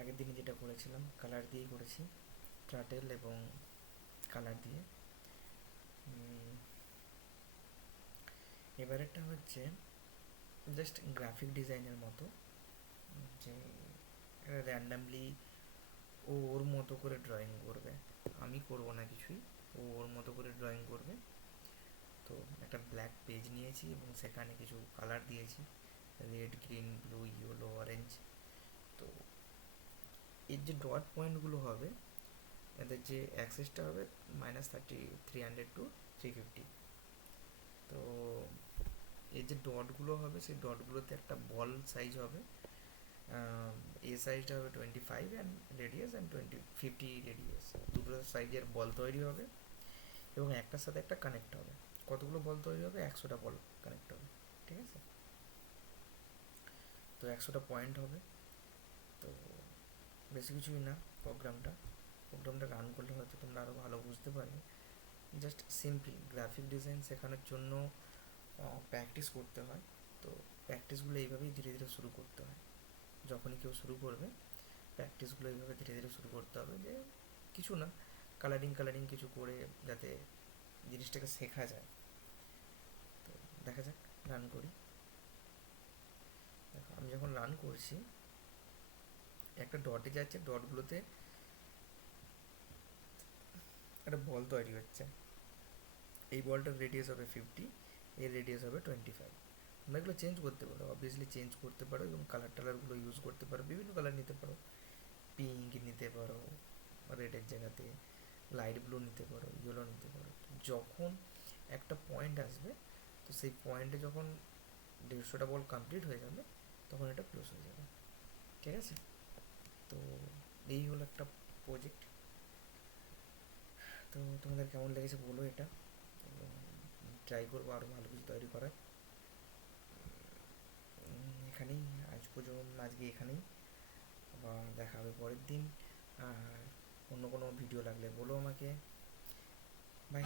আগের দিনে যেটা করেছিলাম কালার দিয়েই করেছি, ট্রাটেল এবং কালার দিয়ে। এবারেরটা হচ্ছে জাস্ট গ্রাফিক ডিজাইনের মতো, যে র্যান্ডামলি ও ওর মতো করে ড্রয়িং করবে, আমি করব না কিছুই, ও ওর মতো করে ড্রয়িং করবে। তো একটা ব্ল্যাক পেজ নিয়েছি এবং সেখানে কিছু কালার দিয়েছি, red, green, blue, yellow, orange. তো এর যে ডট পয়েন্টগুলো হবে, এদের যে অ্যাক্সেসটা হবে -300 to 350। তো এর যে ডটগুলো হবে সেই ডটগুলোতে একটা বল সাইজ হবে, এ সাইজটা হবে 25 অ্যান্ড রেডিয়াস অ্যান্ড 50 রেডিয়াস, দুটো সাইজের বল তৈরি হবে এবং একটার সাথে একটা কানেক্ট হবে। কতগুলো বল তৈরি হবে? 100টা বল কানেক্ট হবে, ঠিক আছে? তো 100টা পয়েন্ট হবে। তো বেশি কিছুই না প্রোগ্রামটা রান করলে হয়তো তোমরা আরও ভালো বুঝতে পারবে। জাস্ট সিম্পল গ্রাফিক ডিজাইন শেখানোর জন্য প্র্যাকটিস করতে হয়। তো প্র্যাকটিসগুলো এইভাবেই ধীরে ধীরে শুরু করতে হয়। যখনই কেউ শুরু করবে প্র্যাকটিসগুলো এইভাবে ধীরে ধীরে শুরু করতে হবে, যে কিছু না, কালারিং কিছু করে যাতে জিনিসটাকে শেখা যায়। তো দেখা যাক, রান করি। দেখো আমি যখন রান করছি একটা ডটে যাচ্ছে, ডটগুলোতে একটা বল তৈরি হচ্ছে। এই বলটার রেডিয়াস হবে 50, এর রেডিয়াস হবে 25। তোমরা এগুলো চেঞ্জ করতে পারো, অবভিয়াসলি চেঞ্জ করতে পারো এবং কালারগুলো ইউজ করতে পারো, বিভিন্ন কালার নিতে পারো, পিঙ্ক নিতে পারো রেডের জায়গাতে, লাইট ব্লু নিতে পারো, ইয়েলো নিতে পারো। যখন একটা পয়েন্ট আসবে, তো সেই পয়েন্টে যখন 150টা বল কমপ্লিট হয়ে যাবে তখন এটা ক্লোজ হয়ে যাবে, ঠিক আছে? তো এই হলো একটা প্রজেক্ট। তো তোমাদের কেমন লেগেছে বলো এটা, এবং ট্রাই করবো আরও ভালো কিছু তৈরি করার। এখানেই আজকে এখানেই, আবার দেখা হবে পরের দিন। আর অন্য কোনো ভিডিও লাগলে বলো আমাকে। বাই।